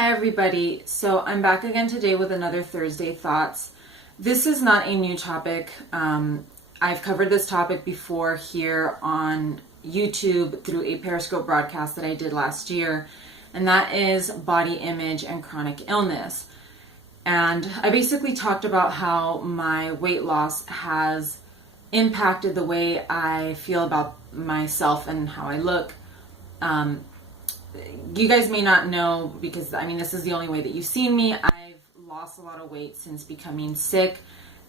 Hi everybody, so I'm back again today with another Thursday Thoughts. This is not a new topic. I've covered this topic before here on YouTube through a Periscope broadcast that I did last year, and that is body image and chronic illness. And I basically talked about how my weight loss has impacted the way I feel about myself and how I look. You guys may not know, because this is the only way that you've seen me. I've lost a lot of weight since becoming sick,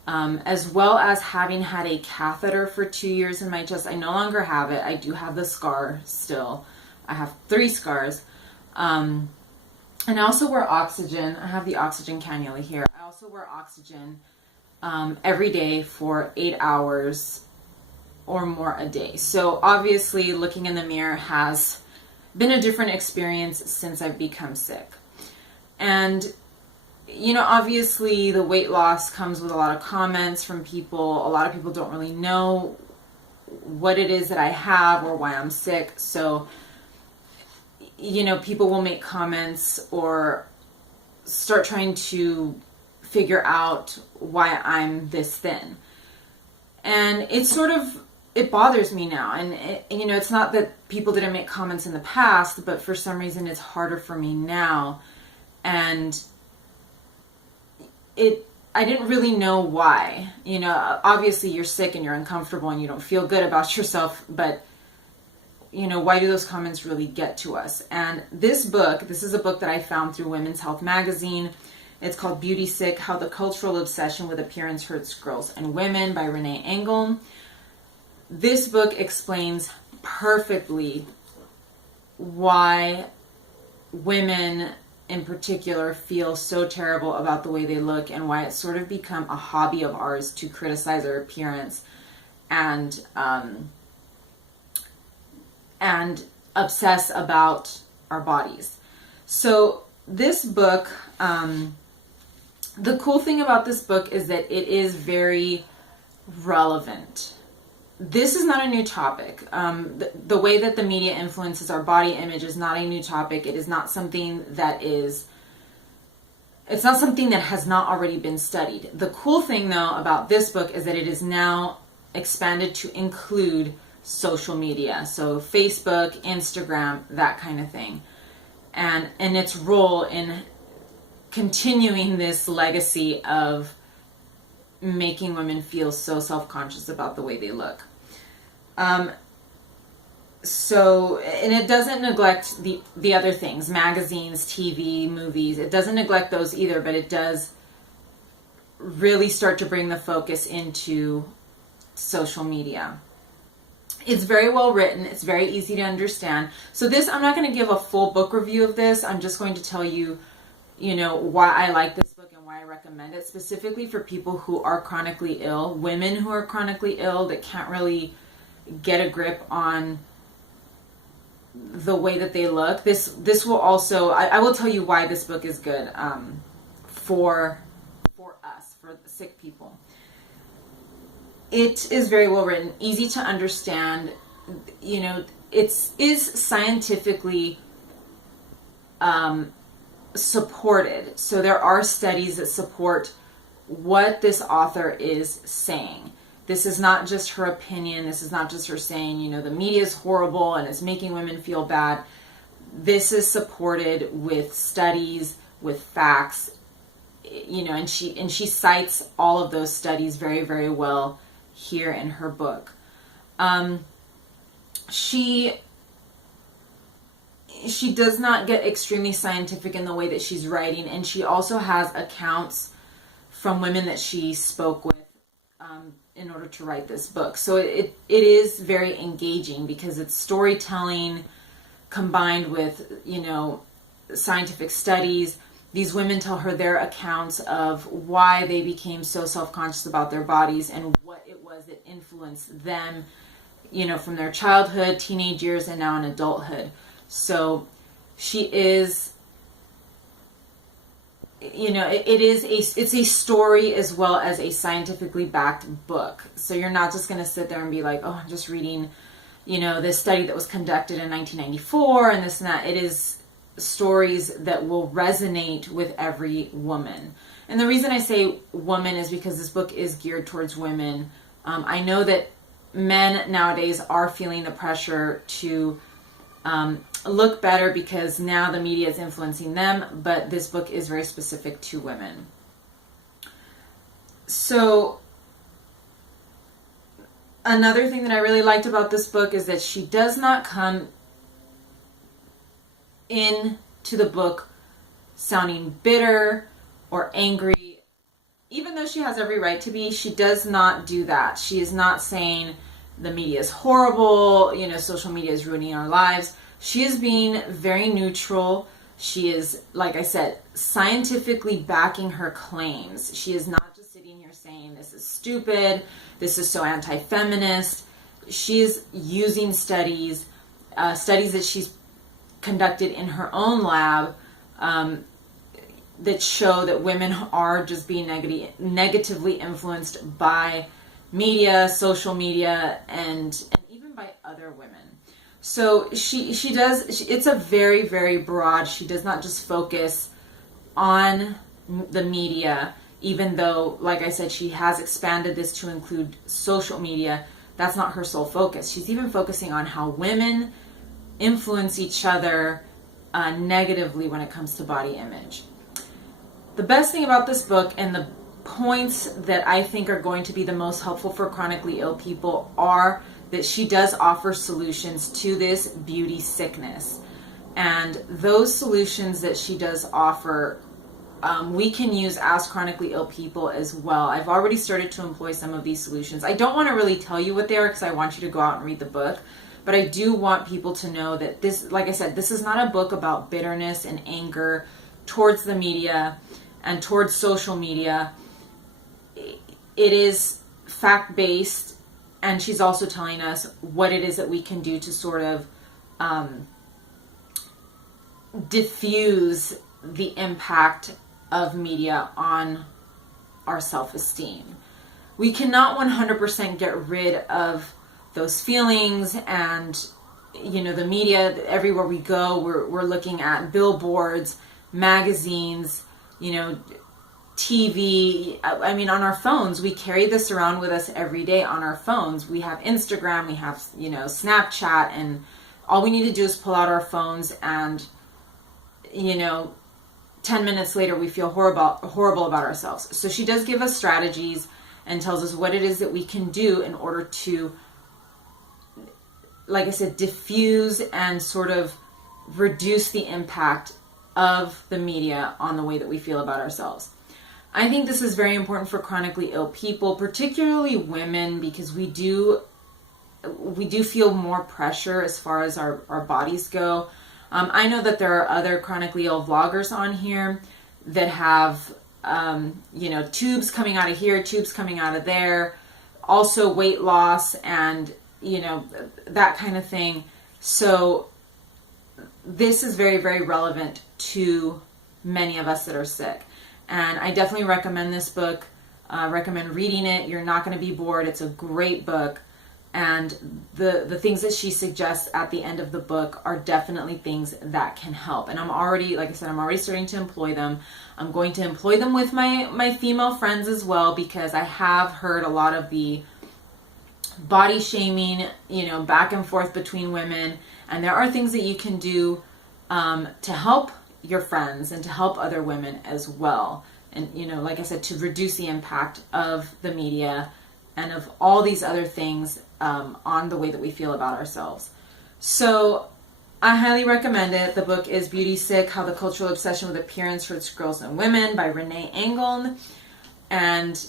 as well as having had a catheter for 2 years in my chest. I no longer have it. I do have the scar still. I have 3 scars. And I also wear oxygen. I have the oxygen cannula here. I also wear oxygen every day for 8 hours or more a day. So obviously looking in the mirror has been a different experience since I've become sick. And obviously the weight loss comes with a lot of comments from people. A lot of people don't really know what it is that I have or why I'm sick. So, people will make comments or start trying to figure out why I'm this thin. And it bothers me now. And it's not that people didn't make comments in the past, but for some reason it's harder for me now. And I didn't really know why. Obviously you're sick and you're uncomfortable and you don't feel good about yourself, but why do those comments really get to us? And this is a book that I found through Women's Health magazine. It's called Beauty Sick: How the Cultural Obsession with Appearance Hurts Girls and Women by Renee Engeln. This book explains perfectly why women in particular feel so terrible about the way they look, and why it's sort of become a hobby of ours to criticize our appearance and obsess about our bodies. So this book, the cool thing about this book is that it is very relevant. This is not a new topic. The way that the media influences our body image is not a new topic. It is not something that it's not something that has not already been studied. The cool thing though about this book is that it is now expanded to include social media. So Facebook, Instagram, that kind of thing. And its role in continuing this legacy of making women feel so self-conscious about the way they look. And it doesn't neglect the other things, magazines, TV, movies. It doesn't neglect those either, but it does really start to bring the focus into social media. It's very well written. It's very easy to understand. So I'm not going to give a full book review of this. I'm just going to tell you, why I like this book and why I recommend it, specifically for people who are chronically ill, women who are chronically ill that can't really get a grip on the way that they look. This will also, I will tell you why this book is good for us, for sick people. It is very well written, easy to understand. It is scientifically supported. So there are studies that support what this author is saying. This is not just her opinion. This is not just her saying, the media is horrible and it's making women feel bad. This is supported with studies, with facts, and she cites all of those studies very, very well here in her book. She does not get extremely scientific in the way that she's writing, and she also has accounts from women that she spoke with in order to write this book. So it is very engaging because it's storytelling combined with scientific studies. These women tell her their accounts of why they became so self-conscious about their bodies and what it was that influenced them, from their childhood, teenage years, and now in adulthood. So she is, it's a story as well as a scientifically backed book. So you're not just going to sit there and be like, oh, I'm just reading, this study that was conducted in 1994 and this and that. It is stories that will resonate with every woman. And the reason I say woman is because this book is geared towards women. I know that men nowadays are feeling the pressure to look better because now the media is influencing them, but this book is very specific to women. So another thing that I really liked about this book is that she does not come into the book sounding bitter or angry. Even though she has every right to be, she does not do that. She is not saying the media is horrible, social media is ruining our lives. She is being very neutral. She is, like I said, scientifically backing her claims. She is not just sitting here saying this is stupid, this is so anti-feminist. She is using studies that she's conducted in her own lab that show that women are just being negatively influenced by media, social media, and even by other women. So it's a very, very broad, she does not just focus on the media, even though, like I said, she has expanded this to include social media. That's not her sole focus. She's even focusing on how women influence each other negatively when it comes to body image. The best thing about this book, and the points that I think are going to be the most helpful for chronically ill people, are that she does offer solutions to this beauty sickness. And those solutions that she does offer, we can use as chronically ill people as well. I've already started to employ some of these solutions. I don't want to really tell you what they are because I want you to go out and read the book. But I do want people to know that this, like I said, this is not a book about bitterness and anger towards the media and towards social media. It is fact-based, and she's also telling us what it is that we can do to sort of diffuse the impact of media on our self-esteem. We cannot 100% get rid of those feelings, and the media, everywhere we go, we're looking at billboards, magazines, TV. I mean, on our phones, we carry this around with us every day on our phones. We have Instagram, we have, Snapchat, and all we need to do is pull out our phones and, 10 minutes later, we feel horrible about ourselves. So she does give us strategies and tells us what it is that we can do in order to, like I said, diffuse and sort of reduce the impact of the media on the way that we feel about ourselves. I think this is very important for chronically ill people, particularly women, because we do feel more pressure as far as our bodies go. I know that there are other chronically ill vloggers on here that have, tubes coming out of here, tubes coming out of there, also weight loss and, that kind of thing. So this is very, very relevant to many of us that are sick. And I definitely recommend this book, recommend reading it. You're not going to be bored. It's a great book. And the things that she suggests at the end of the book are definitely things that can help. And I'm already starting to employ them. I'm going to employ them with my female friends as well, because I have heard a lot of the body shaming, back and forth between women. And there are things that you can do to help your friends and to help other women as well. And, like I said, to reduce the impact of the media and of all these other things on the way that we feel about ourselves. So I highly recommend it. The book is Beauty Sick: How the Cultural Obsession with Appearance Hurts Girls and Women by Renee Engeln. And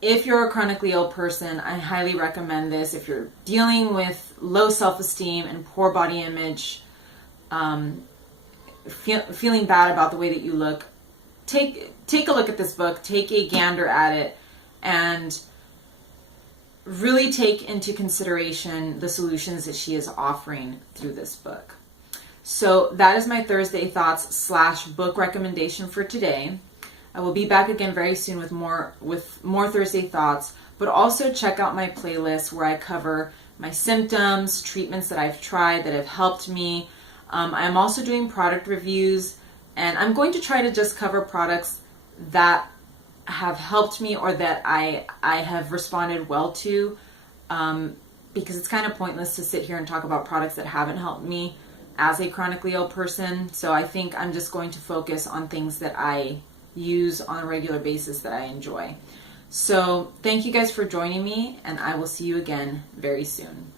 if you're a chronically ill person, I highly recommend this. If you're dealing with low self-esteem and poor body image, feeling bad about the way that you look, take a look at this book, take a gander at it, and really take into consideration the solutions that she is offering through this book. So that is my Thursday thoughts / book recommendation for today. I will be back again very soon with more Thursday thoughts, but also check out my playlist where I cover my symptoms, treatments that I've tried that have helped me, I'm also doing product reviews, and I'm going to try to just cover products that have helped me or that I have responded well to, because it's kind of pointless to sit here and talk about products that haven't helped me as a chronically ill person. So I think I'm just going to focus on things that I use on a regular basis that I enjoy. So thank you guys for joining me, and I will see you again very soon.